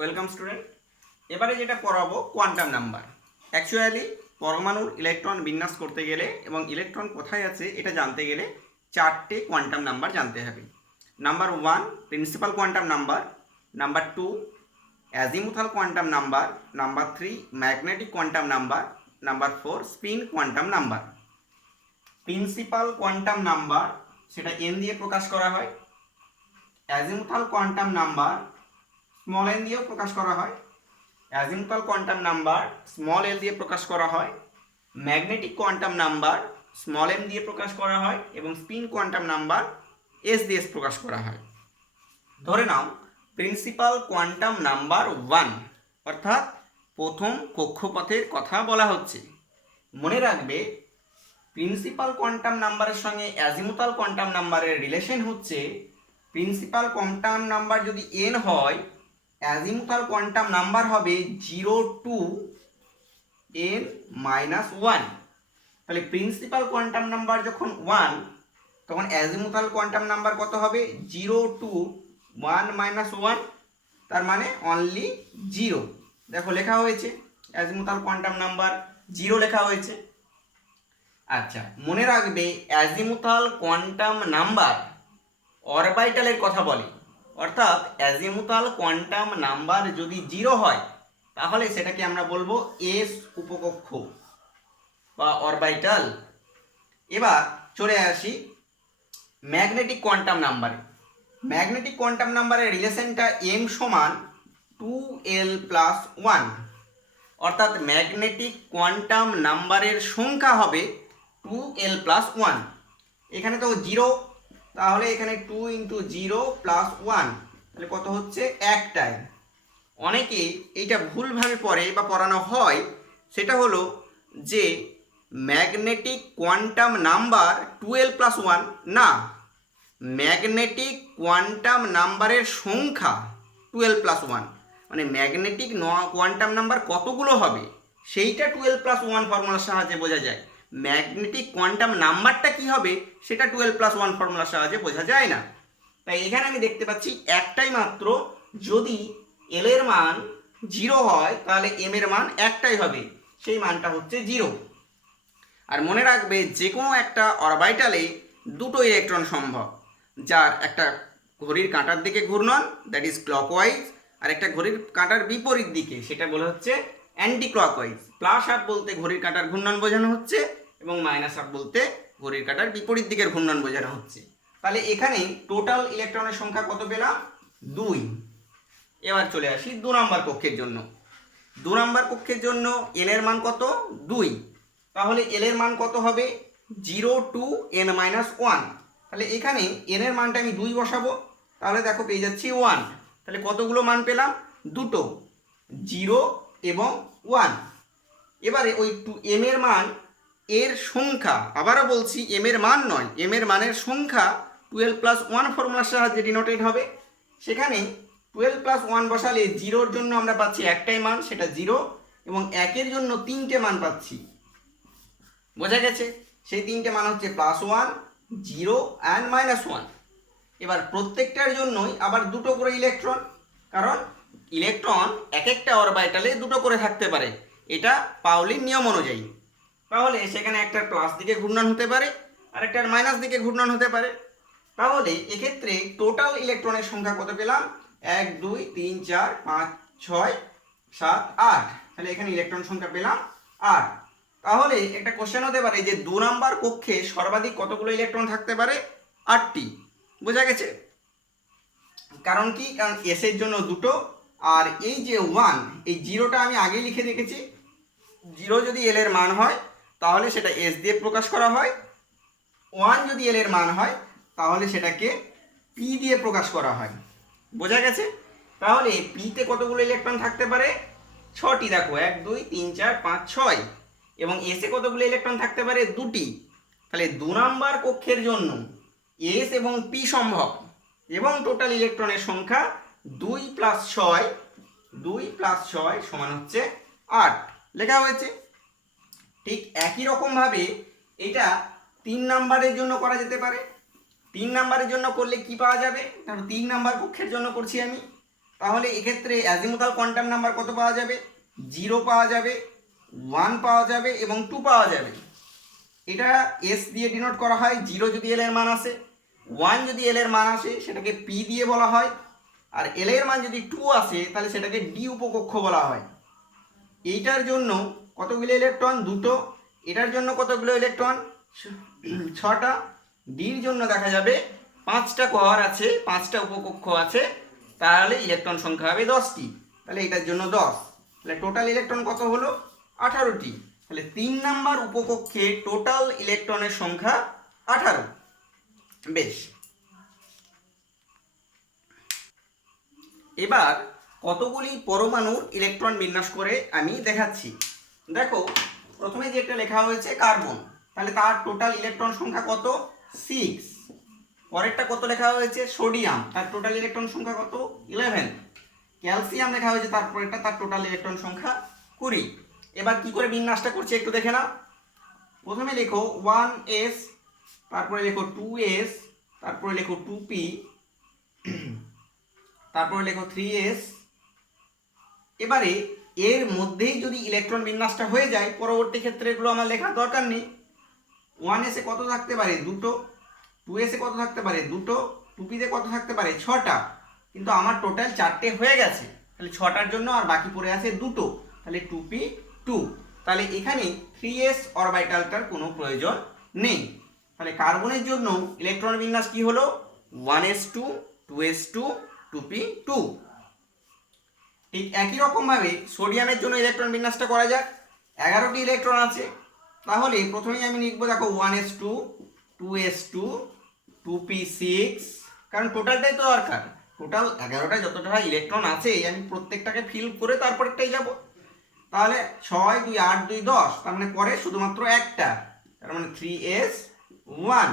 Welcome student. এবারে যেটা পড়াবো কোয়ান্টাম নাম্বার। অ্যাকচুয়ালি পরমাণুর ইলেকট্রন বিন্যাস করতে গেলে এবং ইলেকট্রন কোথায় আছে এটা জানতে গেলে চারটে কোয়ান্টাম নাম্বার জানতে হবে। Number 1 principal quantum number, number 2 azimuthal quantum number, number 3 magnetic quantum number, number 4 spin quantum number. Principal quantum number সেটা n দিয়ে প্রকাশ করা হয়। Azimuthal quantum number small n দিয়েও প্রকাশ করা হয়। Azimuthal quantum number small l দিয়ে প্রকাশ করা হয়। Magnetic quantum number small m দিয়ে প্রকাশ করা হয় এবং স্পিন কোয়ান্টাম নাম্বার s দিয়ে প্রকাশ করা হয়। ধরে নাও প্রিন্সিপাল কোয়ান্টাম নাম্বার 1 অর্থাৎ প্রথম কক্ষপথের কথা বলা হচ্ছে। মনে রাখবে প্রিন্সিপাল কোয়ান্টাম নাম্বারের সঙ্গে অ্যাজিমুথাল কোয়ান্টাম নাম্বারের রিলেশন হচ্ছে প্রিন্সিপাল কোয়ান্টাম নাম্বার যদি n হয় অ্যাজিমুথাল কোয়ান্টাম নাম্বার হবে 0 টু n-1। তাহলে প্রিন্সিপাল কোয়ান্টাম নাম্বার যখন 1 তখন অ্যাজিমুথাল কোয়ান্টাম নাম্বার কত হবে 0 টু 1-1, তার মানে অনলি 0। দেখো লেখা হয়েছে অ্যাজিমুথাল কোয়ান্টাম নাম্বার 0 লেখা হয়েছে। আচ্ছা মনে রাখবে অ্যাজিমুথাল কোয়ান্টাম নাম্বার অরবাইটালের কথা বলে, অর্থাৎ অ্যাজিমুথাল কোয়ান্টাম নাম্বার যদি 0 হয় তাহলে সেটাকে আমরা বলবো এস উপকক্ষ বা অরবাইটাল। এবার চলে আসি ম্যাগনেটিক কোয়ান্টাম নাম্বারে। ম্যাগনেটিক কোয়ান্টাম নাম্বারের রিলেশনটা m সমান 2l+1, অর্থাৎ ম্যাগনেটিক কোয়ান্টাম নাম্বারের সংখ্যা হবে 2l+1। এখানে তো 0, তাহলে এখানে 2 × 0 + 1, তাহলে কত হচ্ছে একটাই। অনেকে এইটা ভুলভাবে পড়ে বা পড়ানো হয়, সেটা হলো যে ম্যাগনেটিক কোয়ান্টাম নাম্বার 2l+1 না, ম্যাগনেটিক কোয়ান্টাম নাম্বারের সংখ্যা 2l+1, মানে ম্যাগনেটিক কোয়ান্টাম নাম্বার কতগুলো হবে সেইটা 2l+1 ফর্মুলার সাহায্যে বোঝা যায়। ম্যাগনেটিক কোয়ান্টাম নাম্বারটা কি হবে সেটা 2l+1 ফর্মুলার সাহায্যে বোঝা যায় না। তাই এখানে আমি দেখতে পাচ্ছি একটাই মাত্র, যদি এল এর মান 0 হয় তাহলে এম এর মান একটাই হবে, সেই মানটা হচ্ছে 0। আর মনে রাখবে যে কোনো একটা অরবাইটালে দুটো ইলেকট্রন সম্ভব, যার একটা ঘড়ির কাঁটার দিকে ঘূর্ণন দ্যাট ইজ ক্লকওয়াইজ, আর একটা ঘড়ির কাঁটার বিপরীত দিকে সেটা বলা হচ্ছে অ্যান্টি ক্লকওয়াইজ। প্লাস হাফ বলতে ঘড়ির কাঁটার ঘূর্ণন বোঝানো হচ্ছে এবং মাইনাস হাফ বলতে ঘড়ির কাঁটার বিপরীত দিকের ঘূর্ণন বোঝানো হচ্ছে। তাহলে এখানে টোটাল ইলেকট্রনের সংখ্যা কত পেলাম 2। এবার চলে আসি 2 নম্বর কক্ষের জন্য। 2 নম্বর কক্ষের জন্য এন এর মান কত 2, তাহলে এল এর মান কত হবে 0 টু n-1। তাহলে এখানে এন এর মানটা আমি 2 বসাবো, তাহলে দেখো পেয়ে যাচ্ছি 1। তাহলে কতগুলো মান পেলাম দুটো, 0 এবং 1। এবারে ওই এম এর মান এর সংখ্যা, আবারও বলছি এম এর মান নয়, এম এর মানের সংখ্যা 12+1 ফর্মুলার সাহায্যে ডিনোটেড হবে। সেখানে 12+1 বসালে 0-র জন্য আমরা পাচ্ছি একটাই মান, সেটা 0, এবং 1-এর জন্য 3টে মান পাচ্ছি। বোঝা গেছে? সেই 3টে মান হচ্ছে +1, 0 অ্যান্ড -1। এবার প্রত্যেকটার জন্যই আবার দুটো করে ইলেকট্রন, কারণ ইলেকট্রন এক একটা অরবাইটালে দুটো করে থাকতে পারে, এটা পাউলির নিয়ম অনুযায়ী। তাহলে সেখানে একটা প্লাস দিকে ঘূর্ণন হতে পারে আর একটা মাইনাস দিকে ঘূর্ণন হতে পারে। তাহলে এক্ষেত্রে টোটাল ইলেকট্রনের সংখ্যা কত পেলাম 1 2 3 4 5 6 7 8। তাহলে এখানে ইলেকট্রন সংখ্যা পেলাম 8। তাহলে একটা কোশ্চেন হতে পারে যে 2 নাম্বার কক্ষে সর্বাধিক কতগুলো ইলেকট্রন থাকতে পারে 8টি। বোঝা গেছে? কারণ কি, কারণ এস এর জন্য দুটো, আর এই যে 1, এই 0টা আমি আগেই লিখে রেখেছি। 0 যদি এল এর মান হয় তাহলে সেটা এস দিয়ে প্রকাশ করা হয়, 1 যদি এল এর মান হয় তাহলে সেটাকে পি দিয়ে প্রকাশ করা হয়। বোঝা গেছে? তাহলে পিতে কতগুলো ইলেকট্রন থাকতে পারে 6টি। দেখো 1 2 3 4 5 6। এবং এসে কতগুলো ইলেকট্রন থাকতে পারে 2টি। তাহলে 2 নাম্বার কক্ষের জন্য এস এবং পি সম্ভব, এবং টোটাল ইলেকট্রনের সংখ্যা 2 + 6, 2 + 6 সমান হচ্ছে 8 লেখা হয়েছে। ঠিক একই রকমভাবে এটা 3 নাম্বারের জন্য করা যেতে পারে। 3 নাম্বারের জন্য করলে কি পাওয়া যাবে, কারণ 3 নাম্বার কক্ষের জন্য করছি আমি। তাহলে এক্ষেত্রে অ্যাজিমুথাল কোয়ান্টাম নাম্বার কত পাওয়া যাবে? 0 পাওয়া যাবে, 1 পাওয়া যাবে এবং 2 পাওয়া যাবে। এটা এস দিয়ে ডিনোট করা হয় 0 যদি এল এর মান আসে, 1 যদি এল এর মান আসে সেটাকে পি দিয়ে বলা হয়, আর এল এর মান যদি 2 আসে তাহলে সেটাকে ডি উপকক্ষ বলা হয়। এইটার জন্য কতগুলো ইলেকট্রন? দুটো। এটার জন্য কতগুলো ইলেকট্রন? 6টা। ডির জন্য দেখা যাবে 5টা কক্ষর আছে, 5টা উপকক্ষ আছে, তাহলে ইলেকট্রন সংখ্যা হবে 10টি। তাহলে এটার জন্য 10, তাহলে টোটাল ইলেকট্রন কত হলো? 18টি। তাহলে 3 নাম্বার উপকক্ষে টোটাল ইলেকট্রনের সংখ্যা 18। বেশ, এবার কতগুলি পরমাণুর ইলেকট্রন বিন্যাস করে আমি দেখাচ্ছি। দেখো, প্রথমে যেটা লেখা হয়েছে কার্বন, তাহলে তার টোটাল ইলেকট্রন সংখ্যা কত? 6। পরেরটা কত লেখা হয়েছে? সোডিয়াম, তার টোটাল ইলেকট্রন সংখ্যা কত? 11। ক্যালসিয়াম লেখা হয়েছে তারপরেরটা, তার টোটাল ইলেকট্রন সংখ্যা 20। এবার কি করে বিন্যাসটা করছে একটু দেখে নাও। প্রথমে লেখো 1s, তারপরে লেখো 2s, তারপরে লেখো 2p, তারপরে লেখো 3s। এবারে এর মধ্যেই যদি ইলেকট্রন বিন্যাসটা হয়ে যায়, পরবর্তী ক্ষেত্রে এগুলো আমার লেখার দরকার নেই। 1s এ কত থাকতে পারে? দুটো। 2s এ কত থাকতে পারে? দুটো। 2p তে কত থাকতে পারে? 6টা। কিন্তু আমার টোটাল 4টে হয়ে গেছে, তাহলে 6টার জন্য আর বাকি পড়ে আছে দুটো, তাহলে 2p 2। তাহলে এখানে 3s অরবিটালটার কোনো প্রয়োজন নেই। তাহলে কার্বনের জন্য ইলেকট্রন বিন্যাস কি হলো? 1s2, 2s2, 2p 2। ঠিক একই রকমভাবে সোডিয়ামের জন্য ইলেকট্রন বিন্যাসটা করা যাক। 11টি ইলেকট্রন আছে, তাহলে প্রথমেই আমি লিখবো, দেখো 1s2, 2s2, 2p6, কারণ টোটালটাই তো দরকার। টোটাল 11টা যতটা ইলেকট্রন আছে আমি প্রত্যেকটাকে ফিল করে তারপরেরটাই যাব। তাহলে 6 2 8 2 10, তার মানে পরে শুধুমাত্র একটা, তার মানে 3s1।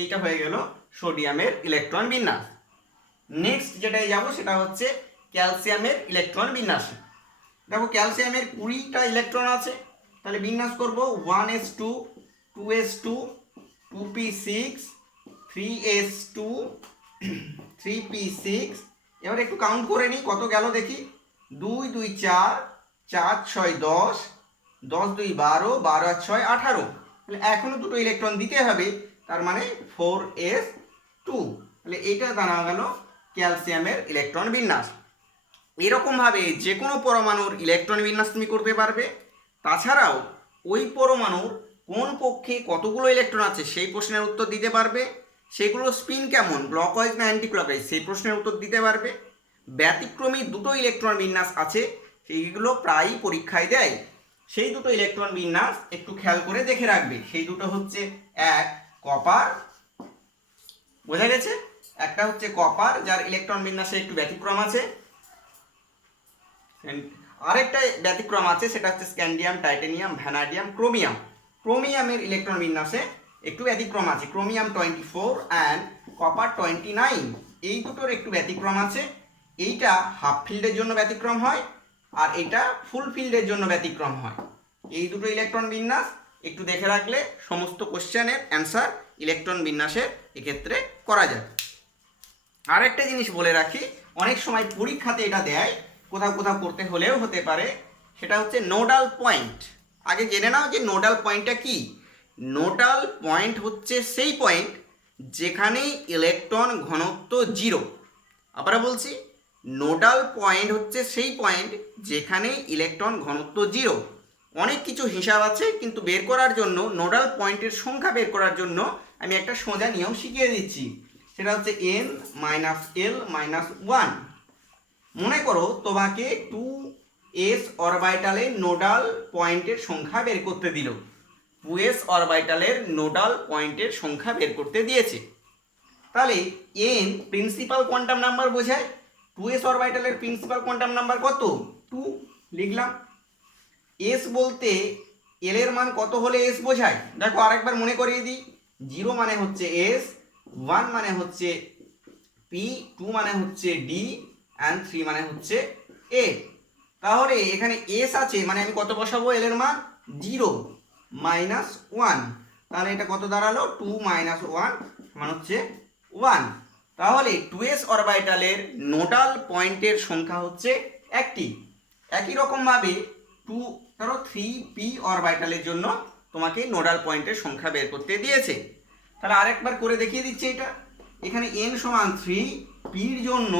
এইটা হয়ে গেল সোডিয়ামের ইলেকট্রন বিন্যাস। নেক্সট যেটাই যাব সেটা হচ্ছে ক্যালসিয়ামের ইলেকট্রন বিন্যাস। দেখো ক্যালসিয়ামের 20টা ইলেকট্রন আছে, তাহলে বিন্যাস করব 1s2, 2s2, 2p6, 3s2, 3p6। এবার একটু কাউন্ট করে নিই কত গেল দেখি। 2 2 4, 4 6 10, 10 2 12, 12 আর 6 18। তাহলে এখনো দুটো ইলেকট্রন দিতে হবে, তার মানে 4s2। তাহলে এইটা দাঁড়া গেল ক্যালসিয়ামের ইলেকট্রন বিন্যাস। এরকমভাবে যে কোনো পরমাণুর ইলেকট্রন বিন্যাস তুমি করতে পারবে। তাছাড়াও ওই পরমাণুর কোন কক্ষে কতগুলো ইলেকট্রন আছে সেই প্রশ্নের উত্তর দিতে পারবে। সেগুলো স্পিন কেমন, ক্লকওয়াইজ না অ্যান্টি ক্লকওয়াইজ, সেই প্রশ্নের উত্তর দিতে পারবে। ব্যতিক্রমী দুটো ইলেকট্রন বিন্যাস আছে, সেইগুলো প্রায়ই পরীক্ষায় দেয়। সেই দুটো ইলেকট্রন বিন্যাস একটু খেয়াল করে দেখে রাখবে। সেই দুটো হচ্ছে, এক কপার, বোঝা গেছে, একটা হচ্ছে কপার যার ইলেকট্রন বিন্যাসে একটু ব্যতিক্রম আছে, আরেকটা ব্যতিক্রম আছে সেটা হচ্ছে স্ক্যান্ডিয়াম, টাইটানিয়াম, ভ্যানাডিয়াম, ক্রোমিয়াম। ক্রোমিয়ামের ইলেকট্রন বিন্যাসে একটু ব্যতিক্রম আছে, ক্রোমিয়াম 24 অ্যান্ড কপার 29। এই দুটোর একটু ব্যতিক্রম আছে। এইটা হাফ ফিল্ডের জন্য ব্যতিক্রম হয়, আর এটা ফুল ফিল্ডের জন্য ব্যতিক্রম হয়। এই দুটো ইলেকট্রন বিন্যাস একটু দেখে রাখলে সমস্ত কোশ্চেনের অ্যান্সার ইলেকট্রন বিন্যাসের এক্ষেত্রে করা যায়। আরেকটা জিনিস বলে রাখি, অনেক সময় পরীক্ষাতে এটা দেয়, কোথাও কোথাও করতে হলেও হতে পারে, সেটা হচ্ছে নোডাল পয়েন্ট। আগে জেনে নাও যে নোডাল পয়েন্টটা কি। নোডাল পয়েন্ট হচ্ছে সেই পয়েন্ট যেখানে ইলেকট্রন ঘনত্ব 0। আবার বলছি, নোডাল পয়েন্ট হচ্ছে সেই পয়েন্ট যেখানে ইলেকট্রন ঘনত্ব 0। অনেক কিছু হিসাব আছে, কিন্তু বের করার জন্য নোডাল পয়েন্টের সংখ্যা বের করার জন্য আমি একটা সোজা নিয়ম শিখিয়ে দিচ্ছি, সেটা হচ্ছে n - l - 1। মনে করো তোমাকে 2s অরবিটালের নোডাল পয়েন্টের সংখ্যা বের করতে দিল। 2s অরবিটালের নোডাল পয়েন্টের সংখ্যা বের করতে দিয়েছে। তাহলে n প্রিন্সিপাল কোয়ান্টাম নাম্বার বোঝায়। 2s অরবিটালের প্রিন্সিপাল কোয়ান্টাম নাম্বার কত? 2 লিখলাম। s বলতে l এর মান কত হলে s বোঝায়? দেখো আরেকবার মনে করিয়ে দিই। 0 মানে হচ্ছে s, 1 মানে হচ্ছে p, 2 মানে হচ্ছে d, and 3 মানে হচ্ছে a। তাহলে এখানে s আছে, মানে আমি কত বসাবো? l এর মান 0 - 1। তাহলে এটা কত দাঁড়ালো? 2 - 1 মানে হচ্ছে 1। তাহলে 2s অরবিটালের নোডাল পয়েন্টের সংখ্যা হচ্ছে একটি। একই রকমভাবে ধরো 3p অরবিটালের জন্য তোমাকে নোডাল পয়েন্টের সংখ্যা বের করতে দিয়েছে। তাহলে আরেকবার করে দেখিয়ে দিচ্ছে এটা। এখানে n সমান 3, পির জন্য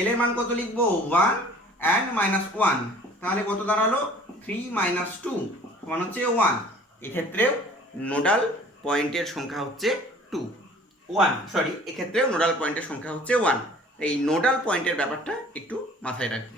এল এর মান কত লিখবো 1 অ্যান্ড -1, তাহলে কত দাঁড়ালো 3 - 2 সমান হচ্ছে 1। এক্ষেত্রেও নোডাল পয়েন্টের সংখ্যা হচ্ছে 1, সরি, এক্ষেত্রেও নোডাল পয়েন্টের সংখ্যা হচ্ছে 1। এই নোডাল পয়েন্টের ব্যাপারটা একটু মাথায় রাখবে।